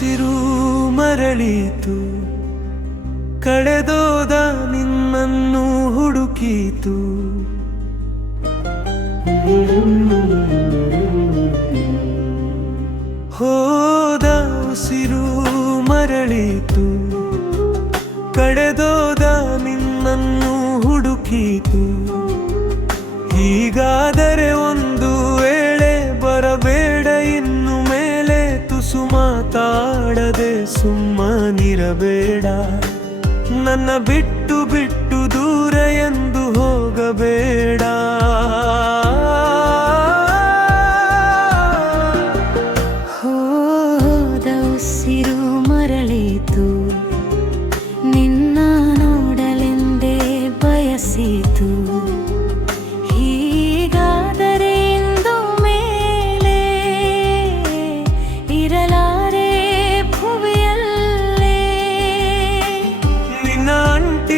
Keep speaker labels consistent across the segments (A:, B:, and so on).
A: ಉಸಿರು ಮರಳಿತು? ಕಳೆದೋದ ನಿನ್ನನ್ನು ಹುಡುಕೀತು. ಹೋದ ಉಸಿರು ಮರಳಿತು. ಕಳೆದೋದ ನಿನ್ನನ್ನು ಹುಡುಕೀತು. ಸುಮ್ಮನಿರಬೇಡ. ನನ್ನ ಬಿಟ್ಟು ಬಿಟ್ಟು ದೂರ ಎಂದು ಹೋಗಬೇಡ.
B: ಹೋದ ಉಸಿರು ಮರಳಿತು.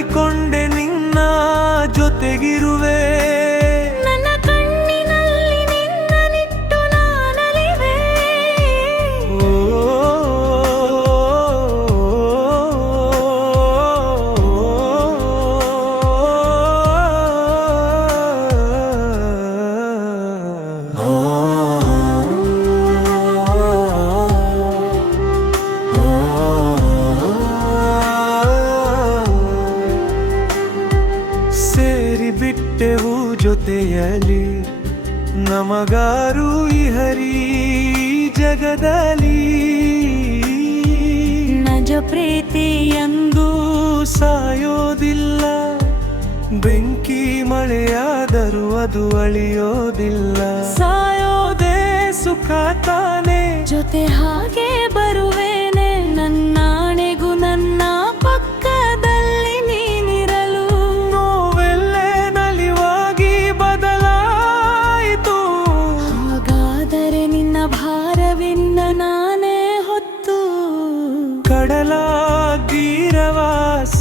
A: ಅಂಟಿಕೊಂಡೆ ನಿನ್ನ ಜೊತೆಗಿರುವೆ. ಜೊತೆಯಲಿ ನಮಗಾರು ಇಹರಿ ಹರಿ ಜಗದಲ್ಲಿ.
B: ನಜ ಪ್ರೀತಿ
A: ಎಂದು ಸಾಯೋದಿಲ್ಲ. ಬೆಂಕಿ ಮಳೆಯಾದರೂ ಅದು ಅಳಿಯೋದಿಲ್ಲ. ಸಾಯೋದೇ ಸುಖ ತಾನೆ.
B: ಜೊತೆ ಹಾಗೆ ಬರುವೇನೆ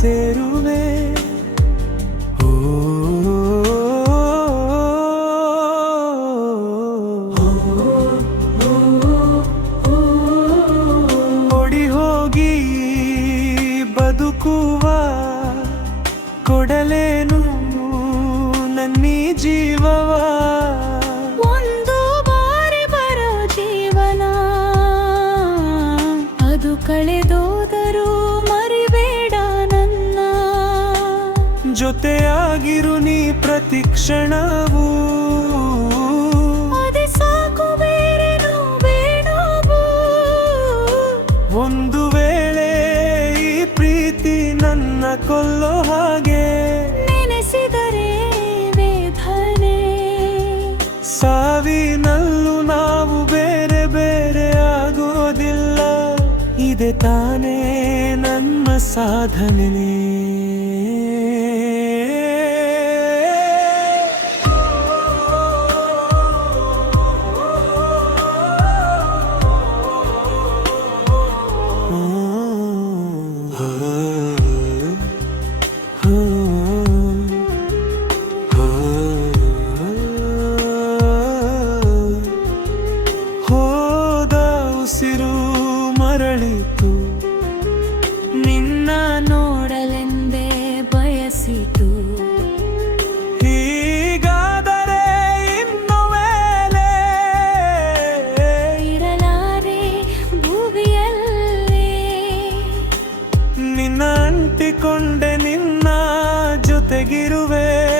A: ಸೇರುವೆ. ಓಡಿ ಹೋಗಿ ಬದುಕುವ ಕೊಡಲೇನು ನನ್ನಿ ಜೀವವ. ಜೊತೆಯಾಗಿರು ನೀ ಪ್ರತಿ ಕ್ಷಣವೂ
B: ಅದೇ ಸಾಕು
A: ಒಂದು ವೇಳೆ ಈ ಪ್ರೀತಿ ನನ್ನ ಕೊಲ್ಲೋ ಹಾಗೆ.
B: ನೆನೆಸಿದರೆ ವೇದನೆ.
A: ಸಾವಿನಲ್ಲೂ ನಾವು ಬೇರೆ ಬೇರೆ ಆಗೋದಿಲ್ಲ. ಇದೆ ತಾನೇ ನನ್ನ ಸಾಧನೆ. ಉಸಿರು ಮರಳಿತು.
B: ನಿನ್ನ ನೋಡಲೆಂದೇ ಬಯಸಿತು.
A: ಹೀಗಾದರೆ ಇನ್ನು ಮೇಲೆ
B: ಇರಲಾರೆ ಭುವಿಯಲ್ಲೇ
A: ನಿನ್ನ ಅಂಟಿಕೊಂಡೆ ನಿನ್ನ ಜೊತೆಗಿರುವೆ.